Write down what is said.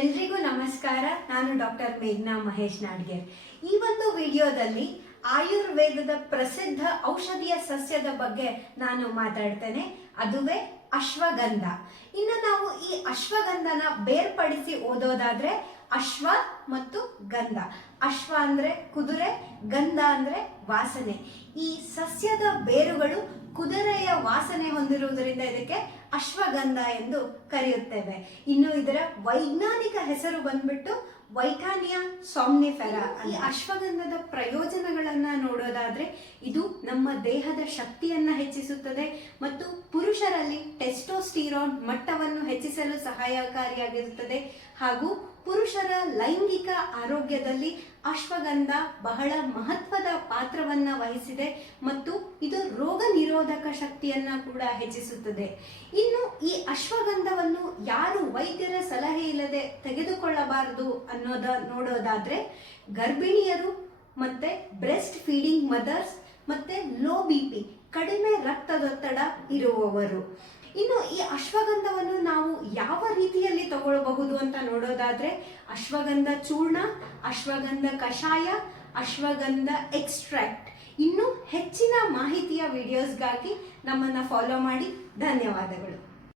ಎಲ್ರಿಗೂ ನಮಸ್ಕಾರ. ನಾನು ಡಾಕ್ಟರ್ ಮೇಘ್ನಾ ಮಹೇಶ್ ನಾಡ್ಗೇರ್. ಈ ಒಂದು ವಿಡಿಯೋದಲ್ಲಿ ಆಯುರ್ವೇದದ ಪ್ರಸಿದ್ಧ ಔಷಧೀಯ ಸಸ್ಯದ ಬಗ್ಗೆ ನಾನು ಮಾತಾಡ್ತೇನೆ. ಅದುವೇ ಅಶ್ವಗಂಧ. ಇನ್ನು ನಾವು ಈ ಅಶ್ವಗಂಧನ ಬೇರ್ಪಡಿಸಿ ಓದೋದಾದ್ರೆ ಅಶ್ವ ಮತ್ತು ಗಂಧ. ಅಶ್ವ ಅಂದ್ರೆ ಕುದುರೆ, ಗಂಧ ಅಂದ್ರೆ ವಾಸನೆ. ಈ ಸಸ್ಯದ ಬೇರುಗಳು ಕುದುರೆಯ ವಾಸನೆ ಹೊಂದಿರುವುದರಿಂದ ಇದಕ್ಕೆ ಅಶ್ವಗಂಧ ಎಂದು ಕರೆಯುತ್ತೇವೆ. ಇನ್ನು ಇದರ ವೈಜ್ಞಾನಿಕ ಹೆಸರು ಬಂದ್ಬಿಟ್ಟು ವೈಟಾನಿಯಾ ಸಾಮ್ನಿಫೆರಾ. ಈ ಅಶ್ವಗಂಧದ ಪ್ರಯೋಜನಗಳನ್ನ ನೋಡೋದಾದ್ರೆ ಇದು ನಮ್ಮ ದೇಹದ ಶಕ್ತಿಯನ್ನ ಹೆಚ್ಚಿಸುತ್ತದೆ ಮತ್ತು ಪುರುಷರಲ್ಲಿ ಟೆಸ್ಟೋಸ್ಟಿರಾನ್ ಮಟ್ಟವನ್ನು ಹೆಚ್ಚಿಸಲು ಸಹಾಯಕಾರಿಯಾಗಿರುತ್ತದೆ. ಹಾಗೂ ಪುರುಷರ ಲೈಂಗಿಕ ಆರೋಗ್ಯದಲ್ಲಿ ಅಶ್ವಗಂಧ ಬಹಳ ಮಹತ್ವದ ಪಾತ್ರವನ್ನ ವಹಿಸಿದೆ ಮತ್ತು ಇದು ರೋಗ ನಿರೋಧಕ ಶಕ್ತಿಯನ್ನ ಕೂಡ ಹೆಚ್ಚಿಸುತ್ತದೆ. ಇನ್ನು ಈ ಅಶ್ವಗಂಧವನ್ನು ಯಾರು ವೈದ್ಯರ ಸಲಹೆ ಇಲ್ಲದೆ ತೆಗೆದುಕೊಳ್ಳಬಾರದು ನೋಡೋದಾದ್ರೆ ಗರ್ಭಿಣಿಯರು ಮತ್ತೆ ಬ್ರೆಸ್ಟ್ ಫೀಡಿಂಗ್ ಮದರ್ಸ್ ಮತ್ತೆ ಲೋ ಬಿಪಿ ಕಡಿಮೆ ರಕ್ತದೊತ್ತಡ ಇರುವವರು. ಇನ್ನು ಈ ಅಶ್ವಗಂಧವನ್ನು ನಾವು ಯಾವ ರೀತಿಯಲ್ಲಿ ತಗೊಳ್ಳಬಹುದು ಅಂತ ನೋಡೋದಾದ್ರೆ ಅಶ್ವಗಂಧ ಚೂರ್ಣ, ಅಶ್ವಗಂಧ ಕಷಾಯ, ಅಶ್ವಗಂಧ ಎಕ್ಸ್ಟ್ರಾಕ್ಟ್. ಇನ್ನು ಹೆಚ್ಚಿನ ಮಾಹಿತಿಯ ವಿಡಿಯೋಸ್ಗಾಗಿ ನಮ್ಮನ್ನ ಫಾಲೋ ಮಾಡಿ. ಧನ್ಯವಾದಗಳು.